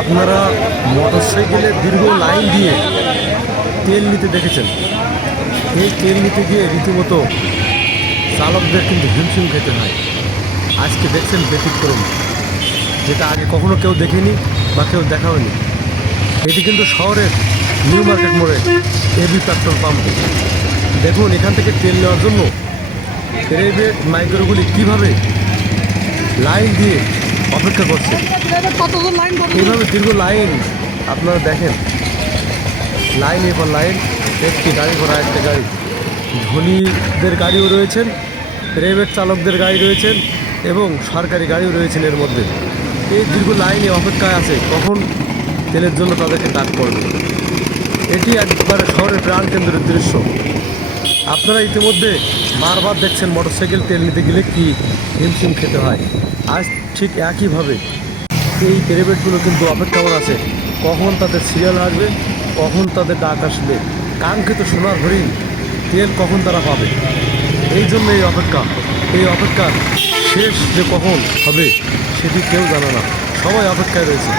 আপনারা মোটরসাইকেলে দীর্ঘ লাইন দিয়ে তেল নিতে দেখেছেন। এই তেল নিতে গিয়ে রীতিমতো চালকদের কিন্তু হিমশিম খেতে হয়। আজকে দেখছেন ব্যতিক্রম, যেটা আগে কখনো কেউ দেখেনি বা কেউ দেখাওনি। এটি কিন্তু শহরের নিউ মার্কেট মোড়ে এবি পেট্রোল পাম্প। দেখুন এখান থেকে তেল নেওয়ার জন্য প্রাইভেট মাইক্রোগুলি কীভাবে লাইন দিয়ে অপেক্ষা করছে। এইভাবে দীর্ঘ লাইন আপনারা দেখেন, লাইনের পর লাইন, একটি গাড়ি ঘোড়া একটা গাড়ি। ধনীদের গাড়িও রয়েছেন, প্রাইভেট চালকদের গাড়ি রয়েছেন এবং সরকারি গাড়িও রয়েছেন এর মধ্যে। এই দীর্ঘ লাইনে অপেক্ষায় আছে কখন তেলের জন্য তাদেরকে ডাক পড়বে। এটি একবারে শহরের প্রাণকেন্দ্রের দৃশ্য। আপনারা ইতিমধ্যে বারবার দেখছেন মোটরসাইকেল তেল নিতে গেলে কি হিমশিম খেতে হয়। আজ ঠিক একইভাবে এই প্রাইভেটগুলো কিন্তু অপেক্ষা করে আছে কখন তাদের সিরিয়াল আসবে, কখন তাদের ডাক আসবে, কাঙ্ক্ষিত সোনার হরিণ তেল কখন তারা পাবে। এই জন্য এই অপেক্ষা শেষ যে কখন হবে সেটি কেউ জানে না, সবাই অপেক্ষায় রয়েছে।